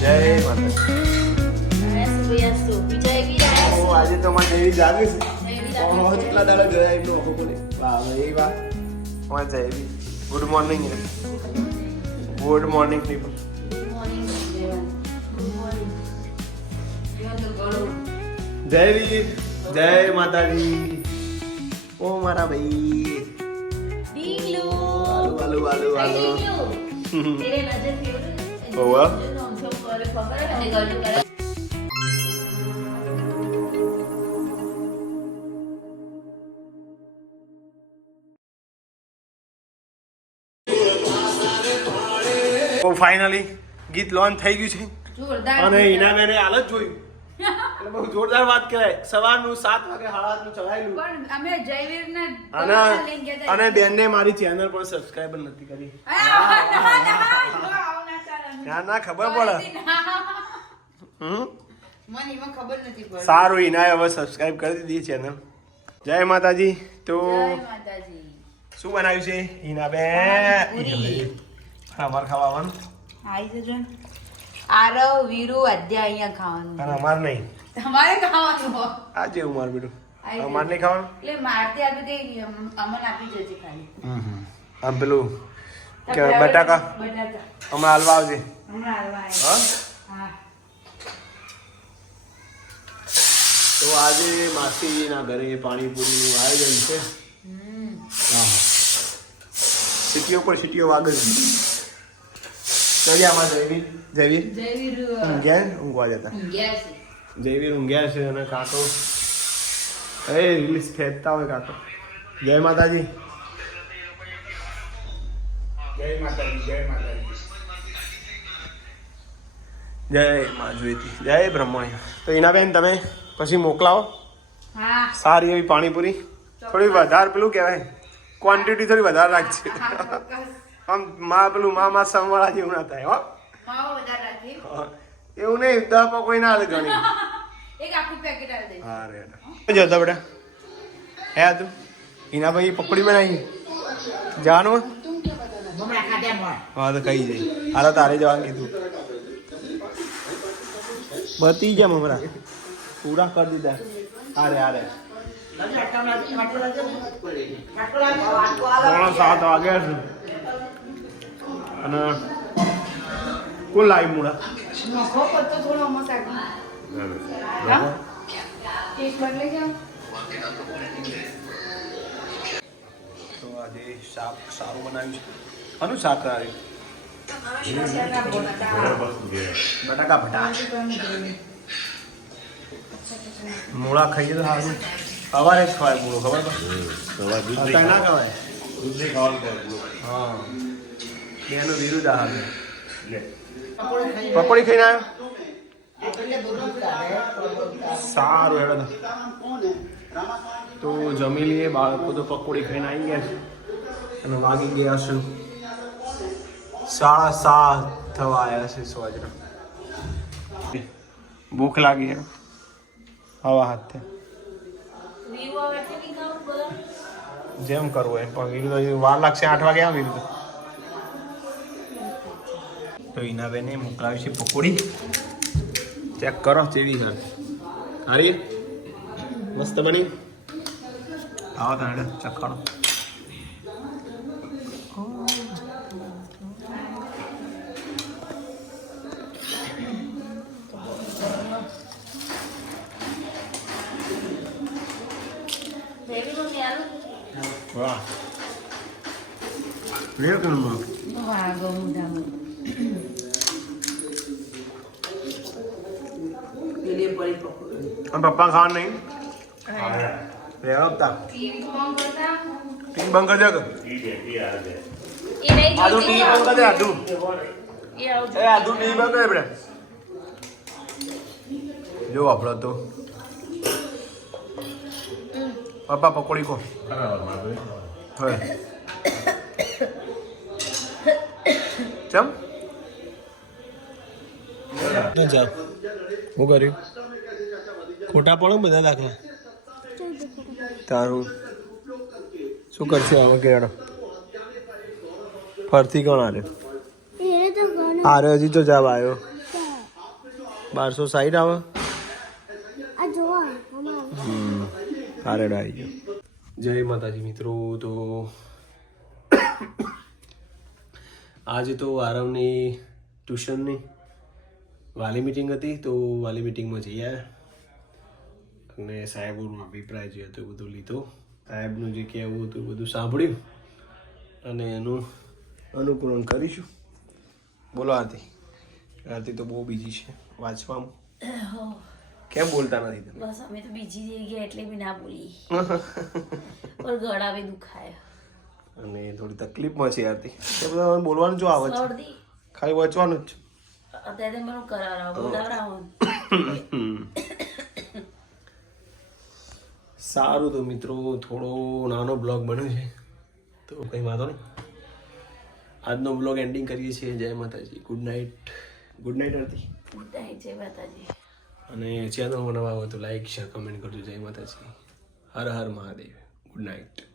જય માતા ઓ આજે તો મને એવી જાગે છે. કેટલા દાડા જોયા એમનો ઓહો બોલે વાહ ભાઈ વાહ good morning good morning people જય વીર. જય માતાજી. ઓ મારા ભાઈ. વાલુ વાલુ વાલુ ઓવા. તો ફાઇનલી ગીત લોન્ચ થઈ ગયું છે. અને હિના બેને હાલ જ જોયું. એટલે બહુ જોરદાર વાત કહેવાય. સવારનું સાત વાગે આઠનું ચડાયેલું. પણ અમે જયવીરને અને અને બેનને મારી ચેનલ પણ સબસ્ક્રાઇબર નથી કરી હા, ના, ના, ના, આવું ના ચાલે. ના ના ખબર પડે. હમ? મને એમાં ખબર નથી પડતી. સારું હિનાએ હવે સબસ્ક્રાઇબ કરી દીધી ચેનલ જય માતાજી. તો શું બનાવ્યું છે? હિના બેન પૂરી. અમાર ખાવાનું. જજો આરવ વીરુ અધ્યા અહીંયા ખાવાનું. અને અમાર નહીં. તમારે ખાવાનું આજે આજે માર બેટું. અમાર નહીં ખાવાનું? એટલે મારતી આપી દે અમ- આપી જજે ખાલી. આમ પેલું બટાકા. બટાકા. હમણાં હાલવા આવજે. હમણાં હાલવા આવ્યા. હા હા તો આજે માસીના ઘરે પાણીપુરીનું આયોજન છે હમ. સિટીઓ પર સિટીઓ વાગે છે ચલી આમાં જયવીર જયવીર જય વીરુ ઊંઘ્યા ને? ઊંઘવા જતા ઊંઘ્યા છે જયવીર ઊંઘ્યા છે અને કાકો એ રીલ્સ ખેંચતા હોય કાકો જય માતાજી જય માતાજી જય માતાજી જય મા જોઈતી જય બ્રહ્મણ્ય તો ઈનાબેન તમે પછી મોકલાવો સારી એવી પાણીપુરી થોડી વધારે પેલું કહેવાય ક્વોન્ટિટી થોડી વધારે રાખજે આમ માં પેલું માં માં સમવાળા જેવું ના થાય હો. એવું નહીં દસ કોઈ ના ગણી એક આખું પેકેટ આવી દે હા રે જો બેટા હે આ તું ઈના ભાઈ પકોડી બનાવી જવાનું હા તો કઈ જઈ હાલો તારે જવાનું કીધું બતી ગયા મમરા. પૂરા કરી દીધા. આરે આરે પોણા સાત વાગ્યા છે. અને કોણ લાવી મૂળા? તો આજે શાક સારું બનાવ્યું છે. આનું શાક આવ્યું બટાકા ભટા મૂળા ખાઈએ તો સારું. સવારે જ ખવાય મૂળો ખબર અત્યારે ના ખવાય. દૂધ નહીં ખાવાનું હા. બેનું વિરુદ્ધ આહાર પકોડી ખાઈને આવ્યો? સારું હેડો તો. તો જમી લઈએ બાળકો તો પકોડી ખાઈને આવી ગયા છે. અને વાગી ગયા છે. સાડા સાત થવા આવ્યા છે સોજના ભૂખ લાગી છે હવા હાથે. જેમ કરવું એમ. પણ વિરુદ્ધ વાર લાગશે આઠ વાગે આ વિરુદ્ધ તો ઈનાબેને મોકલાવી છે પકોડી. ચેક કરો ચેવી છે. સારી મસ્ત બની? આવો તને ચખાડો વાહ રેડ કલરનો વાગો મુઢામાં અને પપ્પા ખાવા નહીં? રેવા આપતા ટીવી કોણ કરતા ટીવી બંધ કરી દે કે? ઈ છે, ઈ આ છે. એ નહીં આદુ બંધ કરી દે આદુ. એ આદુ ટીવી બંધ કરી આપણે જો આપણો તો. પપ્પા પકોડી કો હવે ચમ હું કર્યું ખોટા પડો બધા દાખલા તારું શું કરશે હવે કેડો ફરતી કોણ આરે આરે હજી તો જવાબ આવ્યો બારસો સાઈઠ આવે આ જોવા આવી ગયો. જય માતાજી મિત્રો તો આજે તો આરવની ટ્યુશનની વાલી મિટિંગ હતી તો વાલી મિટિંગમાં જઈ આવ્યા. અને સાહેબોનો અભિપ્રાય જે હતો એ બધું લીધો. સાહેબનું જે કહેવું હતું એ બધું સાંભળ્યું. અને એનું અનુકૂલન કરીશું. બોલો આરતી. આરતી તો બહુ બીજી છે. વાંચવામાં. કેમ બોલતા નથી તમે? બસ અમે તો બીજી જગ્યાએ એટલે બી ના બોલી પર ગળા બી દુખાય. અને થોડી તકલીફમાં છે આરતી એ બધા બોલવાનું જો આવે છે. ખાલી વાંચવાનું જ અત્યારે તો મને કરાવરાવો બોલાવરાવો સારું તો મિત્રો થોડો નાનો બ્લોગ બન્યો છે. તો કંઈ વાંધો નહીં. આજનો બ્લોગ એન્ડિંગ કરીએ છીએ. જય માતાજી. ગુડ નાઇટ ગુડ નાઇટ આરતી. ગુડ નાઇટ જય માતાજી. અને ચેનલમાં નવા હોય તો લાઈક શેર કમેન્ટ કરજો. જય માતાજી. હર હર મહાદેવ. Good night